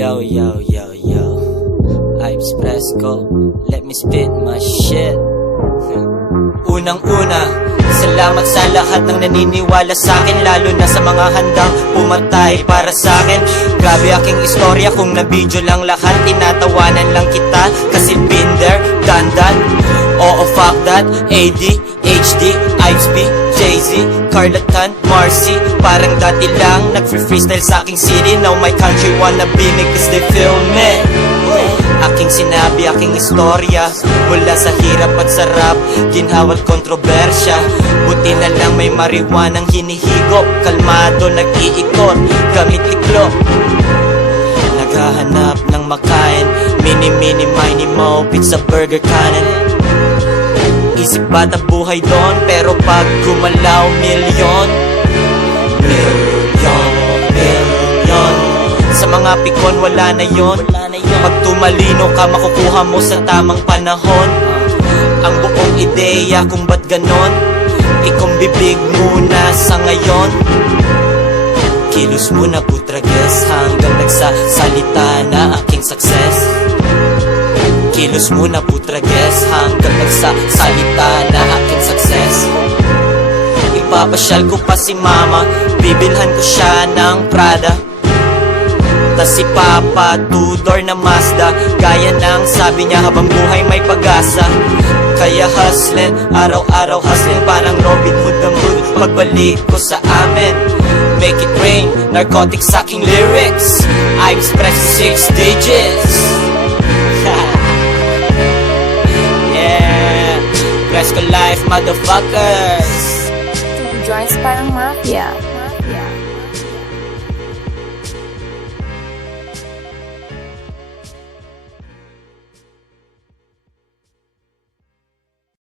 Yo, yo, yo, yo, Ives Fresco, let me spit my shit. Unang-una, salamat sa lahat ng naniniwala sa akin, lalo na sa mga handang pumatay para sa akin. Grabe aking istorya, kung na-video lang lahat, tinatawanan lang kita kasi been there, done that. Oo, fuck that. AD, HD, Ives B, Jay-Z, Carlatan, Marcy, parang dati lang nag-freestyle sa aking city. Now my country wanna be me cause they feel me. Aking sinabi, aking istorya, mula sa hirap at sarap, ginhawa at kontrobersya. Buti na lang may marijuanang hinihigop, kalmado nag-iikot, gamit iklop. Naghahanap ng makain, mini-mini, mini-mo, pizza, burger, kanin. Isip bata buhay doon, pero pag gumalaw, milyon. Milyon, milyon. Sa mga pikon wala na yon. Pag tumalino ka, makukuha mo sa tamang panahon ang buong ideya kung ba't ganon. Ikumbibig muna sa ngayon. Kilos muna putrages hanggang nagsasalita na aking success. Kilos muna putrages hanggang nagsasalita na aking success. Ipapasyal ko pa si mama, bibilhan ko siya ng Prada. Tas si Papa, two-door na Mazda, gaya ng sabi niya, habang buhay may pag-asa. Kaya hustling, araw-araw hustling, parang Robin Hood ang hood. Pagbalik ko sa amin, make it rain, narcotics sa aking lyrics. I've expressed 6 digits. Yeah, Fresco life, motherfuckers. Joints parang mafia.